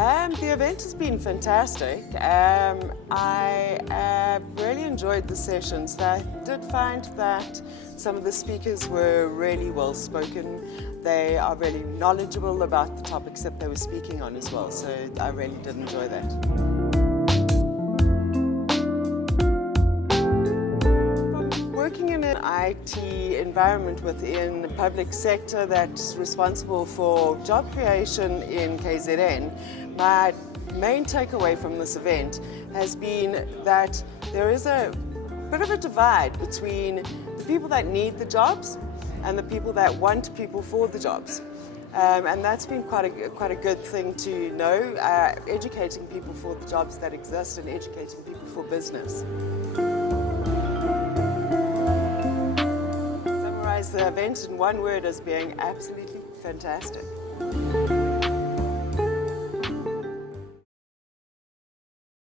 The event has been fantastic. I really enjoyed the sessions. I did find that some of the speakers were really well spoken. They are really knowledgeable about the topics that they were speaking on as well, so I really did enjoy that. Working in an IT environment within the public sector that's responsible for job creation in KZN, my main takeaway from this event has been that there is a bit of a divide between the people that need the jobs and the people that want people for the jobs. And that's been quite a good thing to know, educating people for the jobs that exist and educating people for business. The event in one word as being absolutely fantastic.